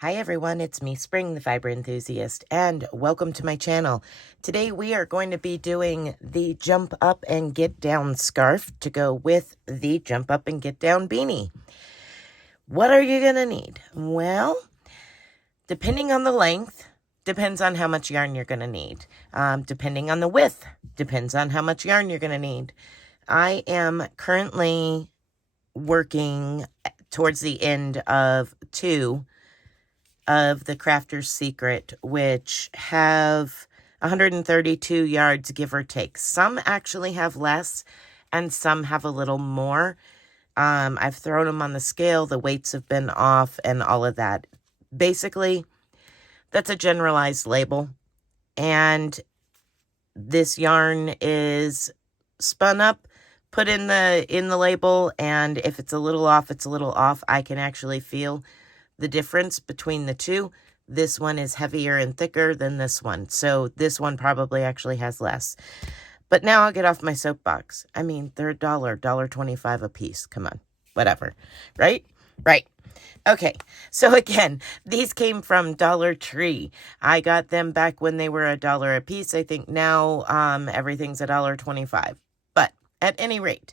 Hi everyone, it's me, Spring, the fiber enthusiast, and welcome to my channel. Today we are going to be doing the jump up and get down scarf to go with the jump up and get down beanie. What are you gonna need? Well, depending on the length, depends on how much yarn you're gonna need. Depending on the width, depends on how much yarn you're gonna need. I am currently working towards the end of two of the Crafter's Secret, which have 132 yards, give or take. Some actually have less, and some have a little more. I've thrown them on the scale, the weights have been off, and all of that. Basically, that's a generalized label, and this yarn is spun up, put in the label, and if it's a little off, it's a little off. I can actually feel the difference between the two. This one is heavier and thicker than this one, so this one probably actually has less. But now I'll get off my soapbox. I mean, they're $1.25 a piece. Come on, whatever, right? Right. Okay, so again, these came from Dollar Tree. I got them back when they were $1 a piece. I think now everything's $1.25. But at any rate,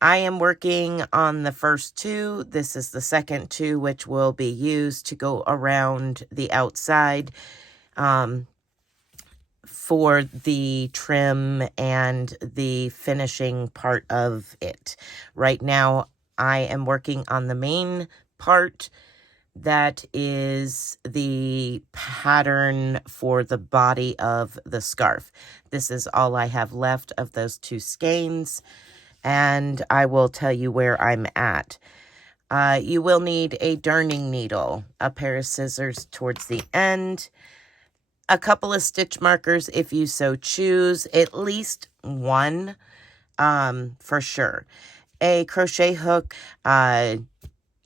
I am working on the first two. This is the second two, which will be used to go around the outside for the trim and the finishing part of it. Right now, I am working on the main part. That is the pattern for the body of the scarf. This is all I have left of those two skeins, and I will tell you where I'm at. You will need a darning needle, a pair of scissors towards the end, a couple of stitch markers if you so choose, at least one for sure. A crochet hook. I'm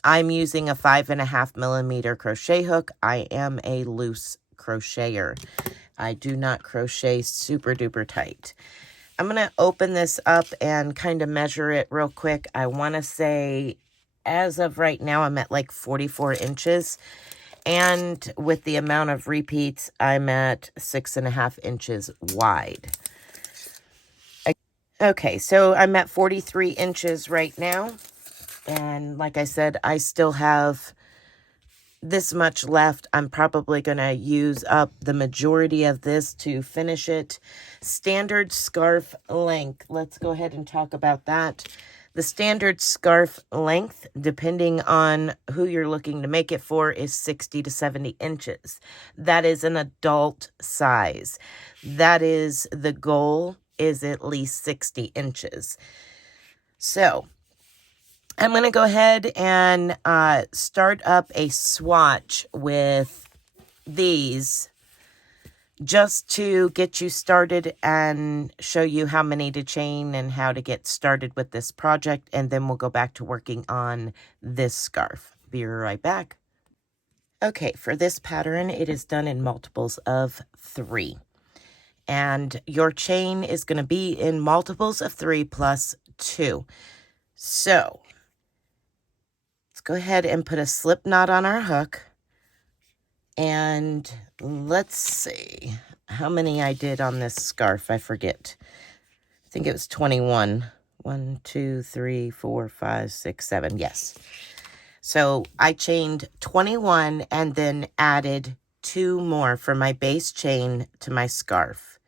using a 5.5 millimeter crochet hook. I am a loose crocheter. I do not crochet super duper tight. I'm going to open this up and kind of measure it real quick. I want to say, as of right now, I'm at like 44 inches. And with the amount of repeats, I'm at 6.5 inches wide. Okay, so I'm at 43 inches right now. And like I said, I still have this much left. I'm probably going to use up the majority of this to finish it. Standard scarf length. Let's go ahead and talk about that. The standard scarf length, depending on who you're looking to make it for, is 60 to 70 inches. That is an adult size. That is the goal, is at least 60 inches. So I'm going to go ahead and start up a swatch with these just to get you started and show you how many to chain and how to get started with this project. And then we'll go back to working on this scarf. Be right back. Okay, for this pattern, it is done in multiples of 3. And your chain is going to be in multiples of 3 plus 2. So let's go ahead and put a slip knot on our hook. And let's see how many I did on this scarf. I forget. I think it was 21. 1, 2, 3, 4, 5, 6, 7. Yes. So I chained 21 and then added 2 more for my base chain to my scarf.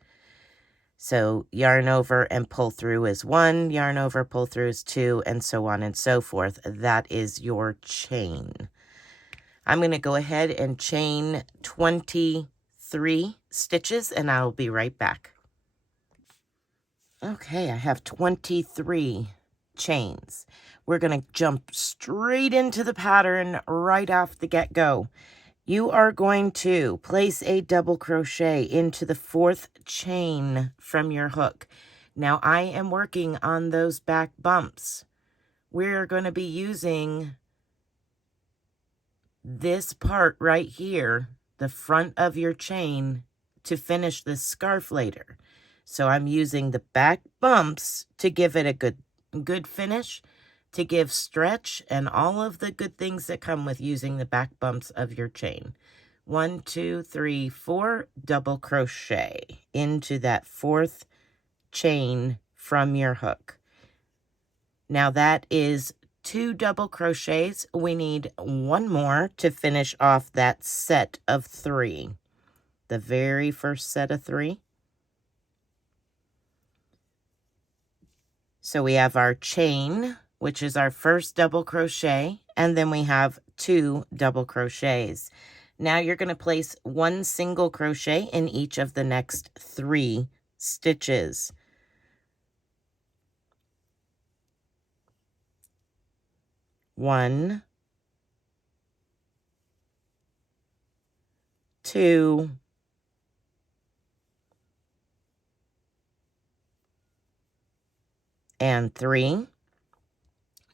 So yarn over and pull through is 1, yarn over, pull through is 2, and so on and so forth. That is your chain. I'm going to go ahead and chain 23 stitches, and I'll be right back. Okay, I have 23 chains. We're going to jump straight into the pattern right off the get-go. You are going to place a double crochet into the 4th chain from your hook. Now, I am working on those back bumps. We're going to be using this part right here, the front of your chain, to finish this scarf later. So I'm using the back bumps to give it a good finish, to give stretch and all of the good things that come with using the back bumps of your chain. 1, 2, 3, 4, double crochet into that fourth chain from your hook. Now that is 2 double crochets. We need 1 more to finish off that set of 3. The very first set of 3. So we have our chain, which is our first double crochet, and then we have 2 double crochets. Now you're going to place 1 single crochet in each of the next 3 stitches. 1, 2, and 3,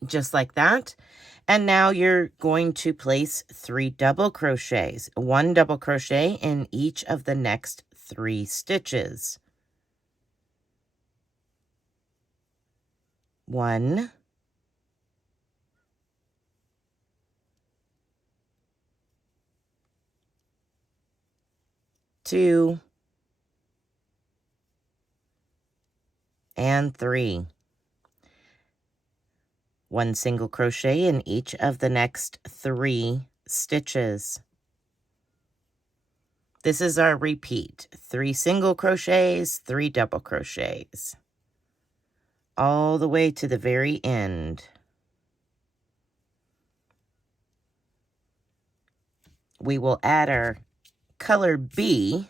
just like that. And now you're going to place 3 double crochets, 1 double crochet in each of the next 3 stitches. 1, 2, and 3. 1 single crochet in each of the next 3 stitches. This is our repeat. 3 single crochets, 3 double crochets, all the way to the very end. We will add our color B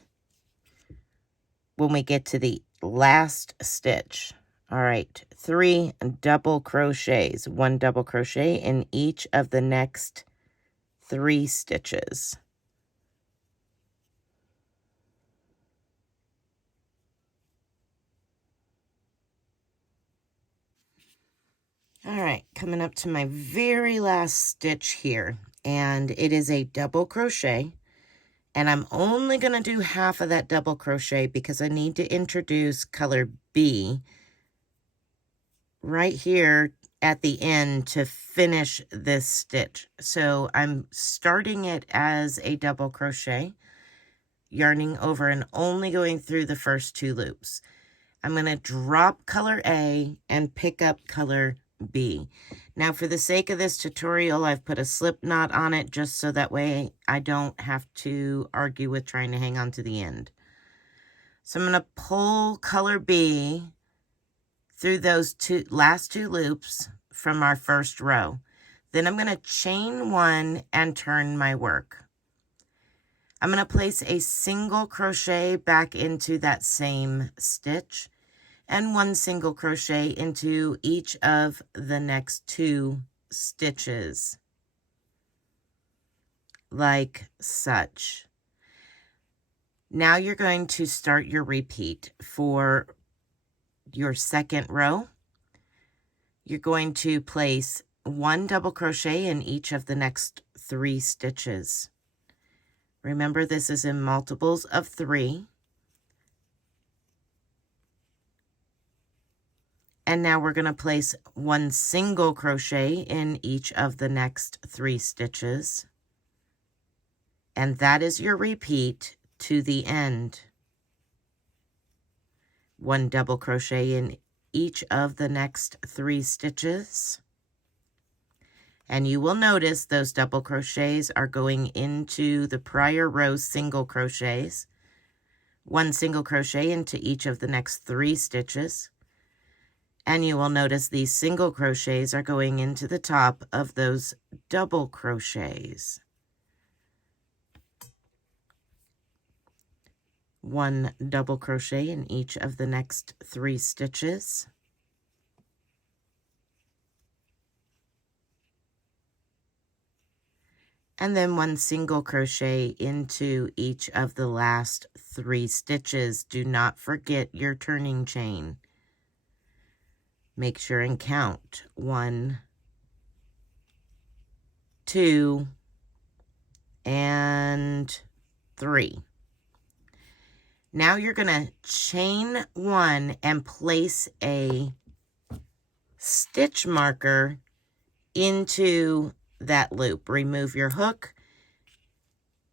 when we get to the last stitch. All right, 3 double crochets, 1 double crochet in each of the next 3 stitches. All right, coming up to my very last stitch here, and it is a double crochet, and I'm only going to do half of that double crochet because I need to introduce color B right here at the end to finish this stitch. So I'm starting it as a double crochet, yarning over and only going through the first 2 loops. I'm going to drop color A and pick up color B. Now for the sake of this tutorial, I've put a slip knot on it just so that way I don't have to argue with trying to hang on to the end. So I'm going to pull color B through those last 2 loops from our first row. Then I'm going to chain 1 and turn my work. I'm going to place a single crochet back into that same stitch and 1 single crochet into each of the next 2 stitches, like such. Now you're going to start your repeat for your second row. You're going to place 1 double crochet in each of the next 3 stitches. Remember, this is in multiples of 3. And now we're going to place 1 single crochet in each of the next 3 stitches. And that is your repeat to the end. 1 double crochet in each of the next 3 stitches. And you will notice those double crochets are going into the prior row's single crochets. 1 single crochet into each of the next 3 stitches. And you will notice these single crochets are going into the top of those double crochets. 1 double crochet in each of the next 3 stitches. And then 1 single crochet into each of the last 3 stitches. Do not forget your turning chain. Make sure and count 1, 2, and 3. Now you're going to chain 1 and place a stitch marker into that loop. Remove your hook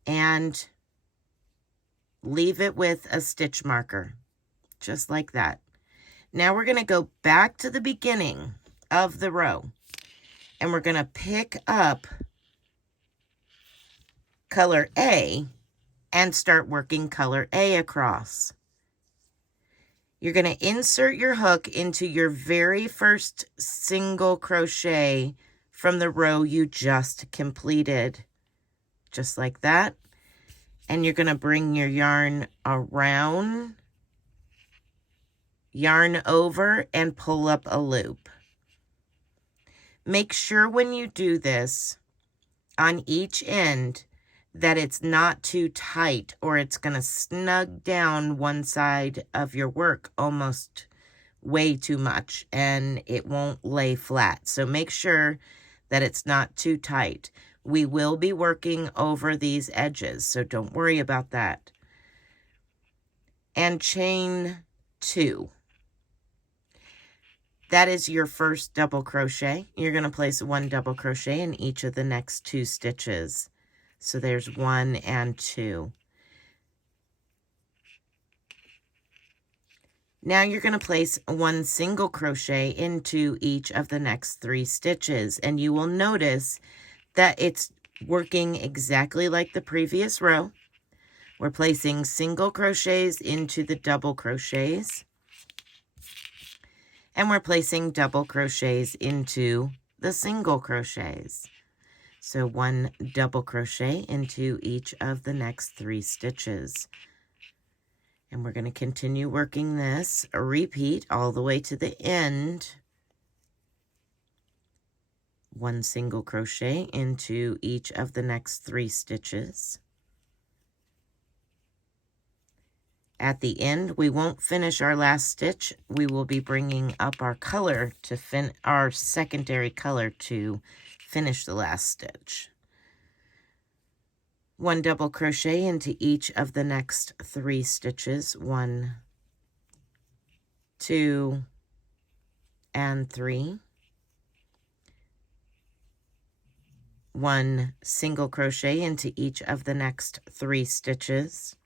and leave it with a stitch marker, just like that. Now we're going to go back to the beginning of the row, and we're going to pick up color A and start working color A across. You're going to insert your hook into your very first single crochet from the row you just completed, just like that. And you're going to bring your yarn around, yarn over, and pull up a loop. Make sure when you do this on each end that it's not too tight, or it's going to snug down one side of your work almost way too much and it won't lay flat. So make sure that it's not too tight. We will be working over these edges, so don't worry about that. And chain 2. That is your first double crochet. You're going to place 1 double crochet in each of the next 2 stitches. So there's 1 and 2. Now you're going to place 1 single crochet into each of the next 3 stitches, and you will notice that it's working exactly like the previous row. We're placing single crochets into the double crochets, and we're placing double crochets into the single crochets. So 1 double crochet into each of the next 3 stitches. And we're going to continue working this, repeat all the way to the end. 1 single crochet into each of the next 3 stitches. At the end, we won't finish our last stitch. We will be bringing up our color to our secondary color to finish the last stitch. 1 double crochet into each of the next 3 stitches. 1, 2, and 3. 1 single crochet into each of the next 3 stitches.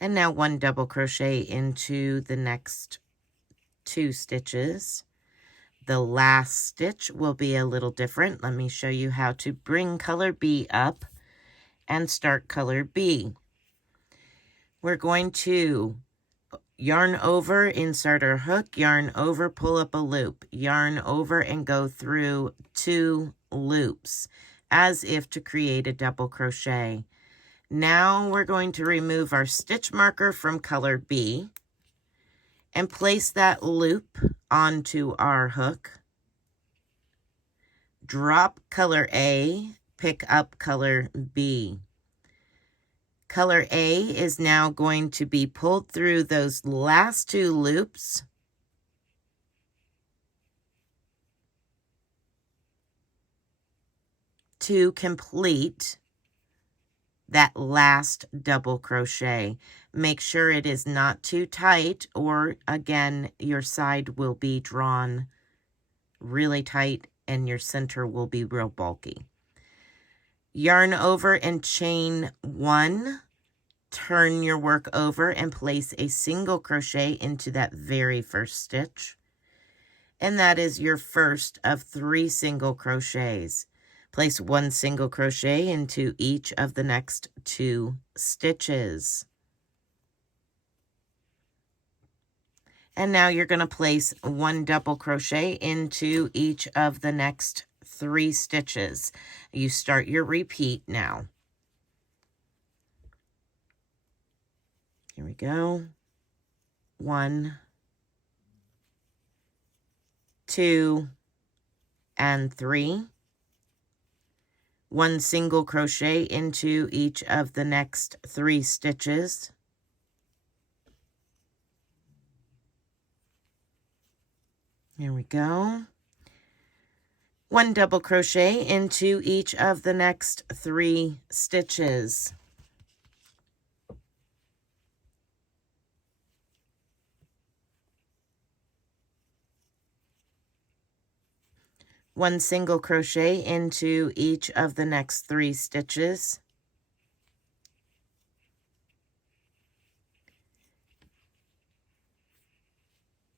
And now 1 double crochet into the next 2 stitches. The last stitch will be a little different. Let me show you how to bring color B up and start color B. We're going to yarn over, insert our hook, yarn over, pull up a loop, yarn over, and go through 2 loops as if to create a double crochet. Now we're going to remove our stitch marker from color B and place that loop onto our hook. Drop color A, pick up color B. Color A is now going to be pulled through those last 2 loops to complete that last double crochet. Make sure it is not too tight, or again, your side will be drawn really tight and your center will be real bulky. Yarn over and chain 1. Turn your work over and place a single crochet into that very first stitch. And that is your first of 3 single crochets. Place 1 single crochet into each of the next 2 stitches. And now you're going to place 1 double crochet into each of the next 3 stitches. You start your repeat now. Here we go. 1, 2, and 3. 1 single crochet into each of the next 3 stitches. Here we go. 1 double crochet into each of the next 3 stitches. 1 single crochet into each of the next 3 stitches,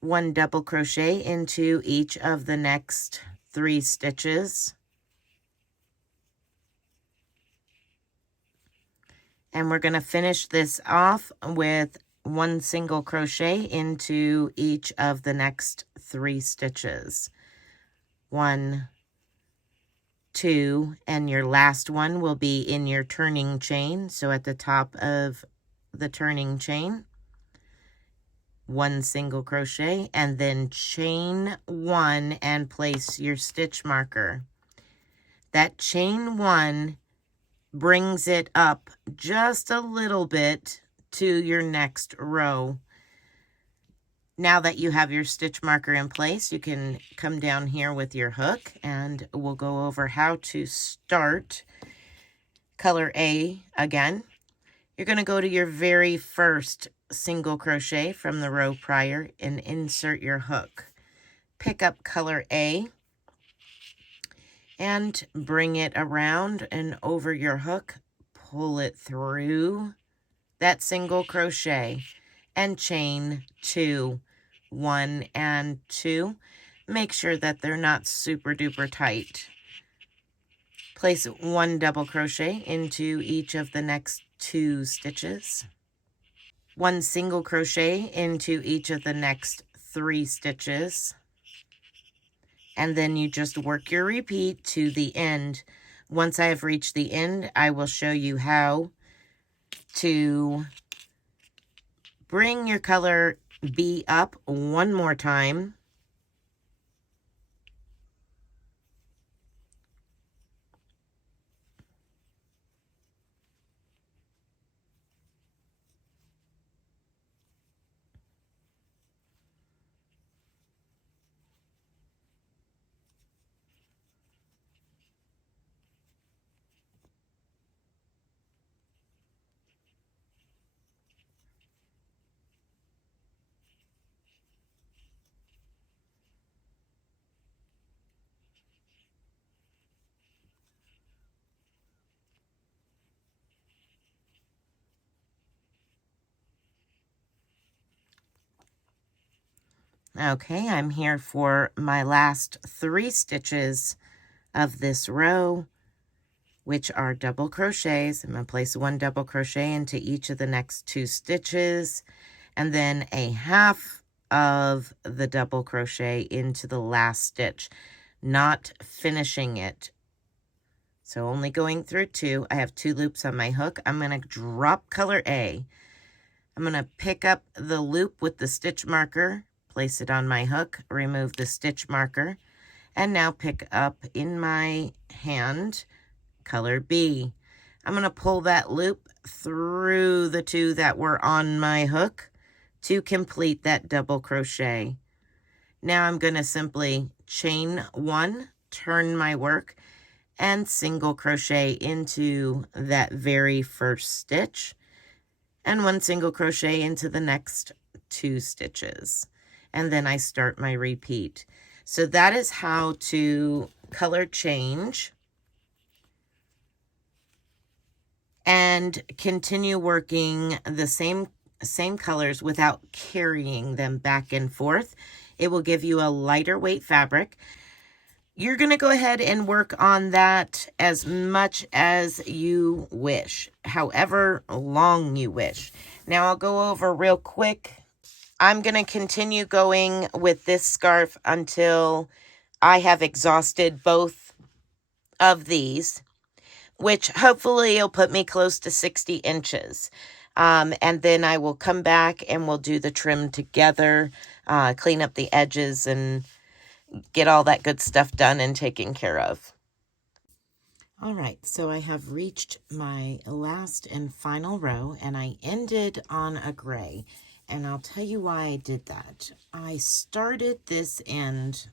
1 double crochet into each of the next 3 stitches, and we're going to finish this off with 1 single crochet into each of the next 3 stitches. 1, 2, and your last one will be in your turning chain. So at the top of the turning chain, 1 single crochet, and then chain 1 and place your stitch marker. That chain 1 brings it up just a little bit to your next row. Now that you have your stitch marker in place, you can come down here with your hook, and we'll go over how to start color A again. You're going to go to your very first single crochet from the row prior and insert your hook. Pick up color A and bring it around and over your hook. Pull it through that single crochet and chain 2, 1 and 2. Make sure that they're not super duper tight. Place 1 double crochet into each of the next 2 stitches. 1 single crochet into each of the next 3 stitches, and then you just work your repeat to the end. Once I have reached the end, I will show you how to bring your color B up one more time. Okay, I'm here for my last 3 stitches of this row, which are double crochets. I'm going to place 1 double crochet into each of the next 2 stitches, and then a half of the double crochet into the last stitch, not finishing it. So only going through 2. I have 2 loops on my hook. I'm going to drop color A. I'm going to pick up the loop with the stitch marker, place it on my hook, remove the stitch marker, and now pick up in my hand color B. I'm going to pull that loop through the 2 that were on my hook to complete that double crochet. Now I'm going to simply chain 1, turn my work, and single crochet into that very first stitch, and 1 single crochet into the next 2 stitches. And then I start my repeat. So that is how to color change and continue working the same colors without carrying them back and forth. It will give you a lighter weight fabric. You're going to go ahead and work on that as much as you wish, however long you wish. Now I'll go over real quick. I'm going to continue going with this scarf until I have exhausted both of these, which hopefully will put me close to 60 inches. And then I will come back and we'll do the trim together, clean up the edges and get all that good stuff done and taken care of. All right, so I have reached my last and final row, and I ended on a gray. And I'll tell you why I did that. I started this end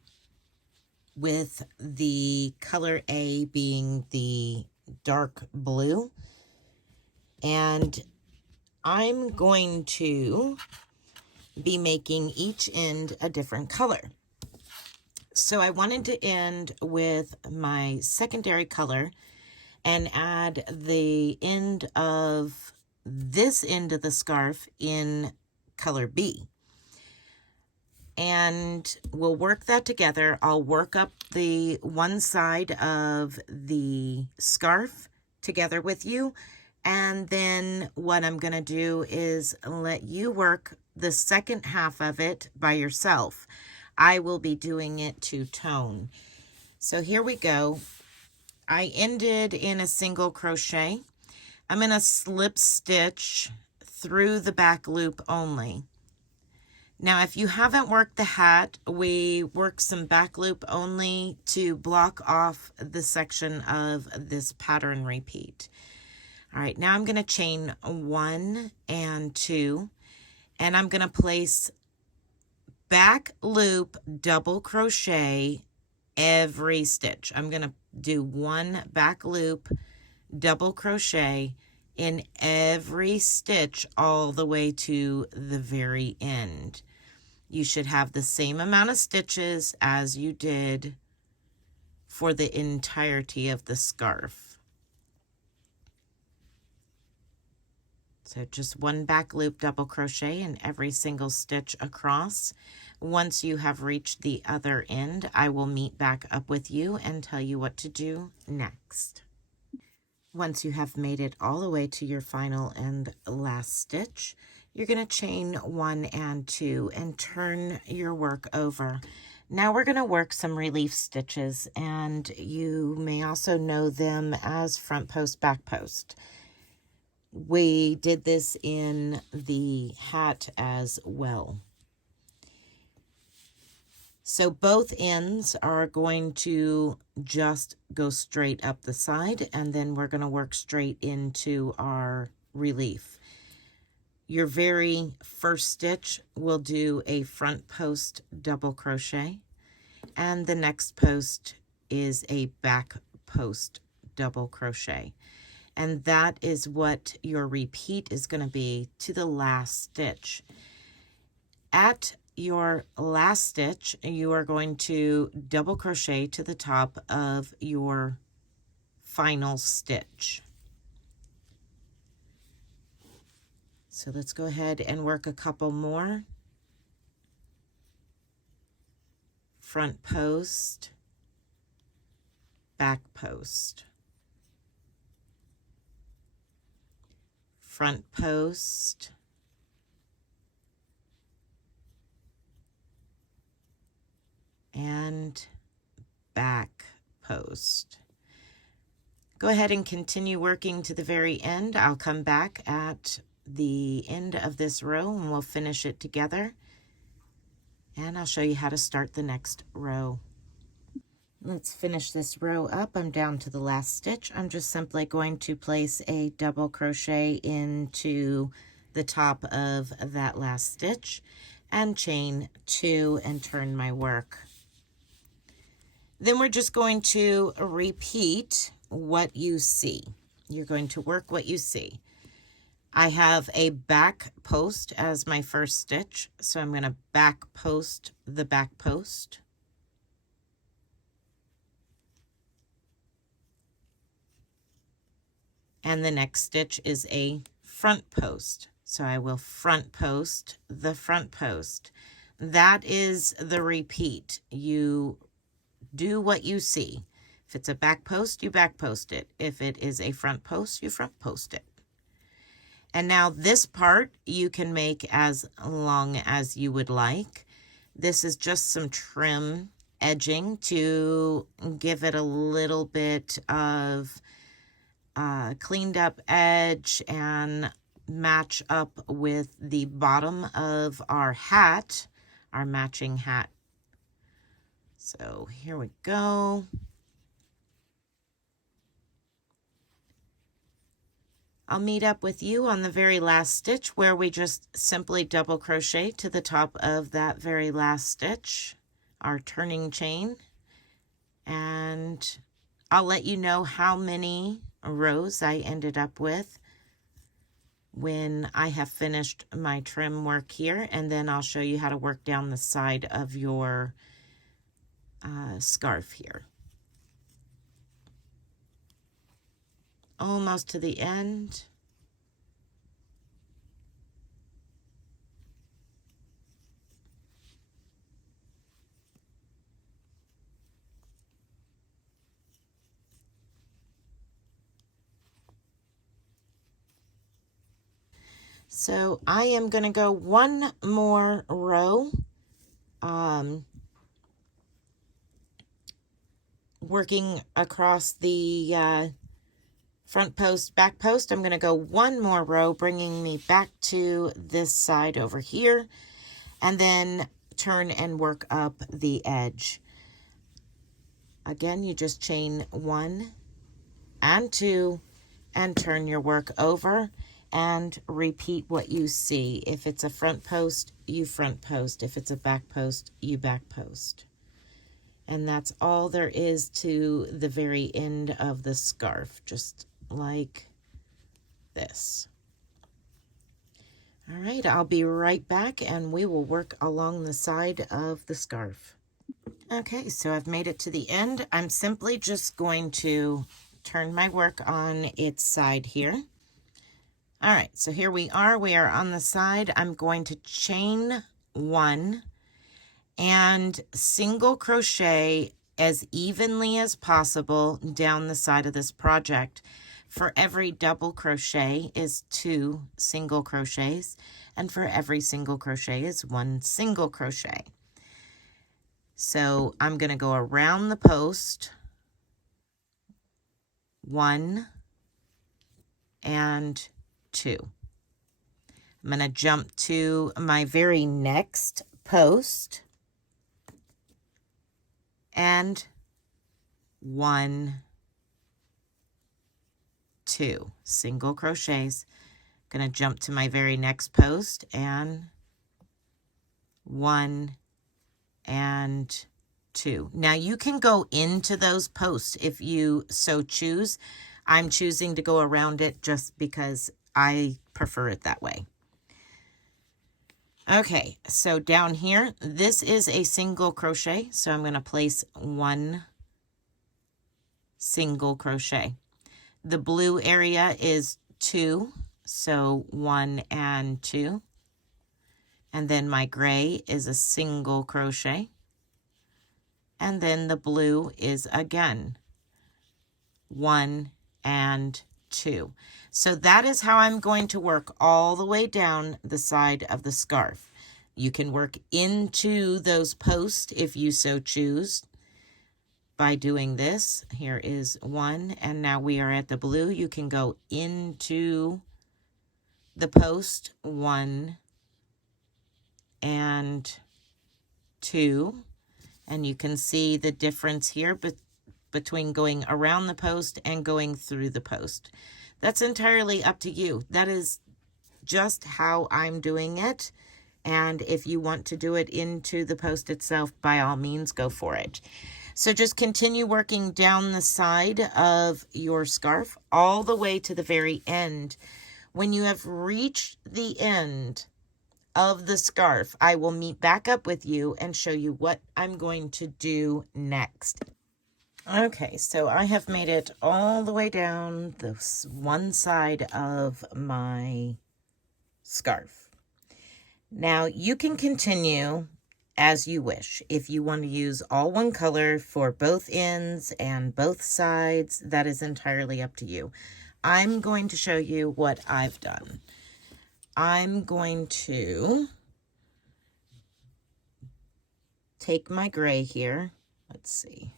with the color A being the dark blue, and I'm going to be making each end a different color. So I wanted to end with my secondary color and add the end of this end of the scarf in color B. And we'll work that together. I'll work up the one side of the scarf together with you. And then what I'm going to do is let you work the second half of it by yourself. I will be doing it two-tone. So here we go. I ended in a single crochet. I'm going to slip stitch through the back loop only. Now, if you haven't worked the hat, we work some back loop only to block off the section of this pattern repeat. All right, now I'm going to chain 1 and 2, and I'm going to place back loop double crochet every stitch. I'm going to do 1 back loop double crochet in every stitch all the way to the very end. You should have the same amount of stitches as you did for the entirety of the scarf. So just 1 back loop double crochet in every single stitch across. Once you have reached the other end, I will meet back up with you and tell you what to do next. Once you have made it all the way to your final and last stitch, you're going to chain 1 and 2 and turn your work over. Now we're going to work some relief stitches, and you may also know them as front post, back post. We did this in the hat as well. So both ends are going to just go straight up the side, and then we're going to work straight into our relief. Your very first stitch will do a front post double crochet, and the next post is a back post double crochet. And that is what your repeat is going to be to the last stitch. At your last stitch, you are going to double crochet to the top of your final stitch. So let's go ahead and work a couple more. Front post, back post. Front post, and back post. Go ahead and continue working to the very end. I'll come back at the end of this row and we'll finish it together. And I'll show you how to start the next row. Let's finish this row up. I'm down to the last stitch. I'm just simply going to place a double crochet into the top of that last stitch and chain 2 and turn my work. Then we're just going to repeat what you see. You're going to work what you see. I have a back post as my first stitch, so I'm going to back post the back post. And the next stitch is a front post. So I will front post the front post. That is the repeat. You do what you see. If it's a back post, you back post it. If it is a front post, you front post it. And now this part you can make as long as you would like. This is just some trim edging to give it a little bit of cleaned up edge and match up with the bottom of our hat, our matching hat. So here we go. I'll meet up with you on the very last stitch where we just simply double crochet to the top of that very last stitch, our turning chain, and I'll let you know how many rows I ended up with when I have finished my trim work here, and then I'll show you how to work down the side of your scarf here. Almost to the end. So I am going to go one more row, working across the front post, back post. I'm going to go one more row, bringing me back to this side over here, and then turn and work up the edge. Again, you just chain 1 and 2 and turn your work over and repeat what you see. If it's a front post, you front post. If it's a back post, you back post. And that's all there is to the very end of the scarf, just like this. All right, I'll be right back and we will work along the side of the scarf. Okay, so I've made it to the end. I'm simply just going to turn my work on its side here. All right, so here we are on the side. I'm going to chain 1 and single crochet as evenly as possible down the side of this project. For every double crochet is 2 single crochets, and for every single crochet is 1 single crochet. So I'm going to go around the post, 1 and 2. I'm going to jump to my very next post and 1, 2 single crochets. Going to jump to my very next post and 1 and 2. Now you can go into those posts if you so choose. I'm choosing to go around it just because I prefer it that way. Okay, so down here, this is a single crochet, so I'm going to place 1 single crochet. The blue area is 2, so 1 and 2. And then my gray is a single crochet. And then the blue is again 1 and 2. So that is how I'm going to work all the way down the side of the scarf. You can work into those posts if you so choose by doing this. Here is 1, and now we are at the blue. You can go into the post, 1 and 2, and you can see the difference here between going around the post and going through the post. That's entirely up to you. That is just how I'm doing it. And if you want to do it into the post itself, by all means, go for it. So just continue working down the side of your scarf all the way to the very end. When you have reached the end of the scarf, I will meet back up with you and show you what I'm going to do next. Okay, so I have made it all the way down this one side of my scarf. Now you can continue as you wish. If you want to use all one color for both ends and both sides, that is entirely up to you. I'm going to show you what I've done. I'm going to take my gray here. Let's see.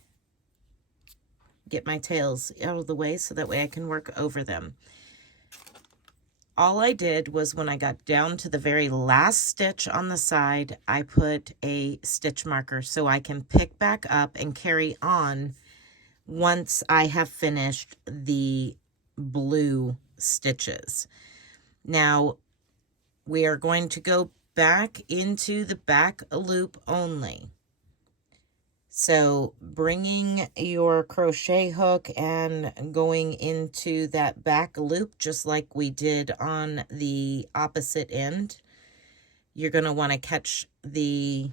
Get my tails out of the way so that way I can work over them. All I did was when I got down to the very last stitch on the side, I put a stitch marker so I can pick back up and carry on once I have finished the blue stitches. Now, we are going to go back into the back loop only. So bringing your crochet hook and going into that back loop, just like we did on the opposite end, you're going to want to catch the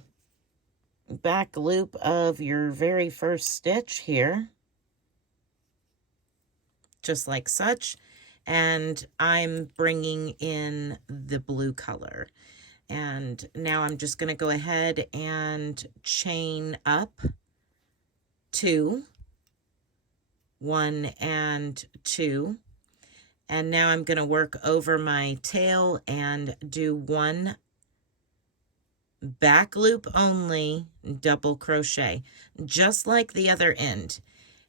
back loop of your very first stitch here, just like such, and I'm bringing in the blue color. And now I'm just going to go ahead and chain up 2, 1 and 2, and now I'm going to work over my tail and do 1 back loop only double crochet, just like the other end.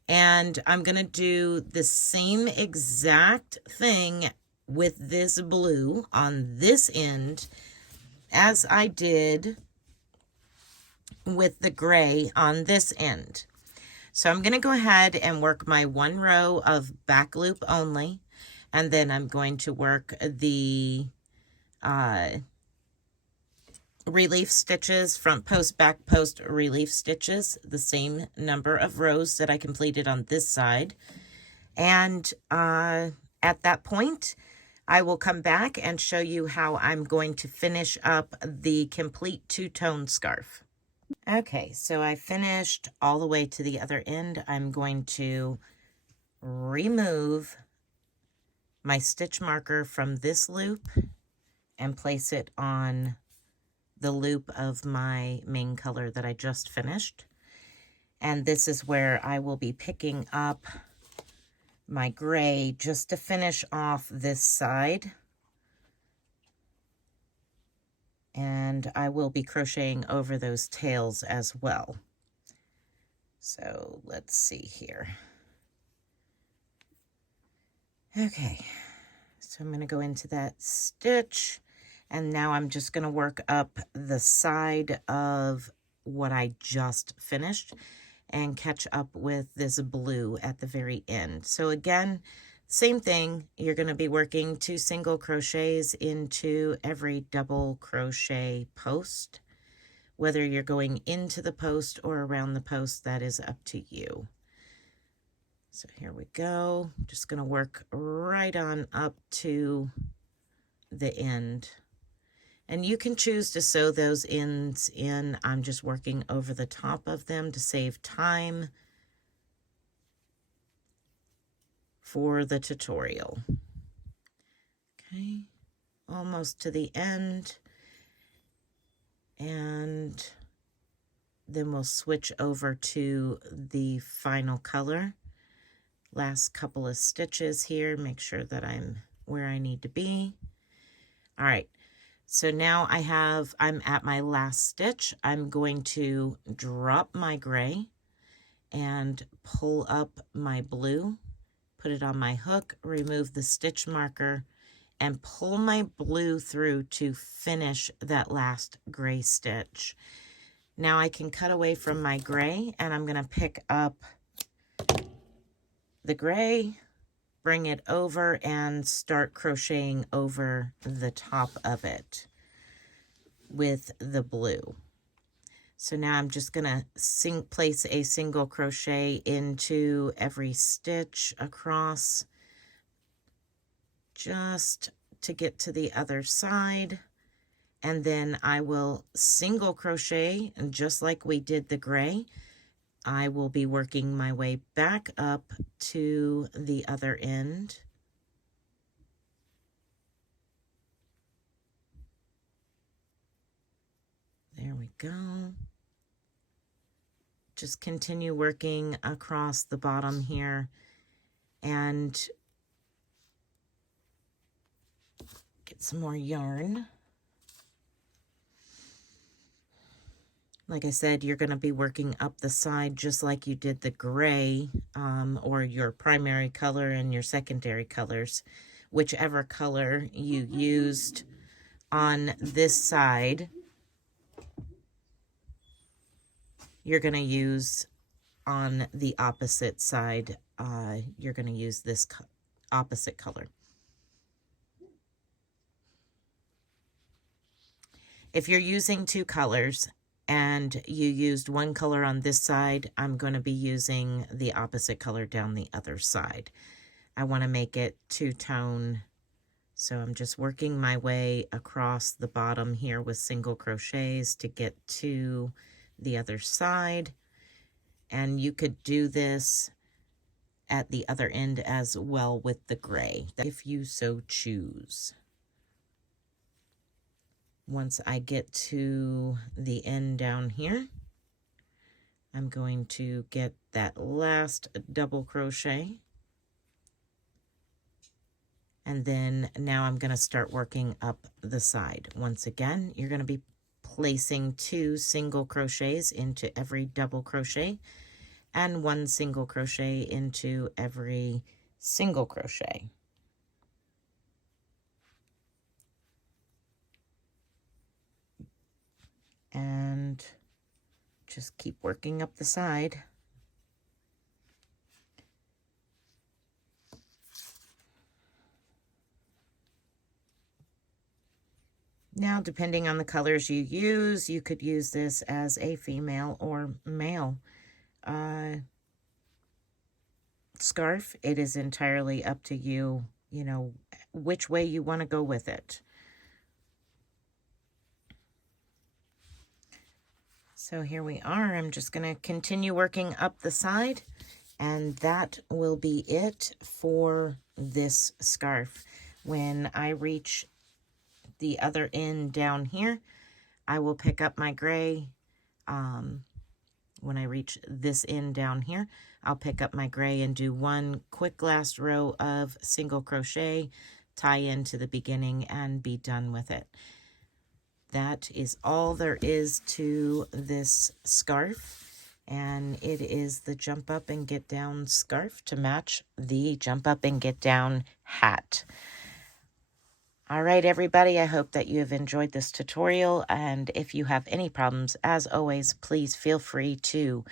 And I'm going to do the same exact thing with this blue on this end as I did with the gray on this end. So I'm going to go ahead and work my 1 row of back loop only, and then I'm going to work the relief stitches, front post, back post relief stitches, the same number of rows that I completed on this side. And at that point, I will come back and show you how I'm going to finish up the complete two-tone scarf. Okay, so I finished all the way to the other end. I'm going to remove my stitch marker from this loop and place it on the loop of my main color that I just finished. And this is where I will be picking up my gray just to finish off this side. And I will be crocheting over those tails as well. So let's see here. Okay, so I'm going to go into that stitch, and now I'm just going to work up the side of what I just finished and catch up with this blue at the very end. So again, same thing, you're going to be working 2 single crochets into every double crochet post. Whether you're going into the post or around the post, that is up to you. So here we go. Just going to work right on up to the end. And you can choose to sew those ends in. I'm just working over the top of them to save time for the tutorial. Okay, almost to the end. And then we'll switch over to the final color. Last couple of stitches here, make sure that I'm where I need to be. All right, so now I'm at my last stitch. I'm going to drop my gray and pull up my blue, put it on my hook, remove the stitch marker, and pull my blue through to finish that last gray stitch. Now I can cut away from my gray, and I'm going to pick up the gray, bring it over, and start crocheting over the top of it with the blue. So now I'm just going to place a single crochet into every stitch across just to get to the other side. And then I will single crochet, and just like we did the gray, I will be working my way back up to the other end. There we go. Just continue working across the bottom here and get some more yarn. Like I said, you're going to be working up the side just like you did the gray, or your primary color and your secondary colors. Whichever color you used on this side, you're going to use on the opposite side. You're going to use this opposite color. If you're using 2 colors, and you used 1 color on this side, I'm going to be using the opposite color down the other side. I want to make it 2-tone, so I'm just working my way across the bottom here with single crochets to get to the other side. And you could do this at the other end as well with the gray, if you so choose. Once I get to the end down here, I'm going to get that last double crochet. And then now I'm going to start working up the side. Once again, you're going to be placing 2 single crochets into every double crochet and 1 single crochet into every single crochet. And just keep working up the side. Now, depending on the colors you use, you could use this as a female or male scarf. It is entirely up to you, you know, which way you want to go with it. So here we are. I'm just going to continue working up the side, and that will be it for this scarf. When I reach the other end down here, I will pick up my gray. When I reach this end down here, I'll pick up my gray and do 1 quick last row of single crochet, tie into the beginning, and be done with it. That is all there is to this scarf, and it is the jump up and get down scarf to match the jump up and get down hat. All right, everybody, I hope that you have enjoyed this tutorial, and if you have any problems, as always, please feel free to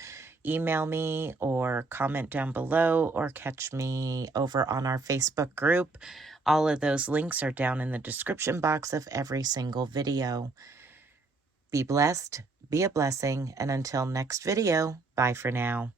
email me or comment down below or catch me over on our Facebook group. All of those links are down in the description box of every single video. Be blessed, be a blessing, and until next video, bye for now.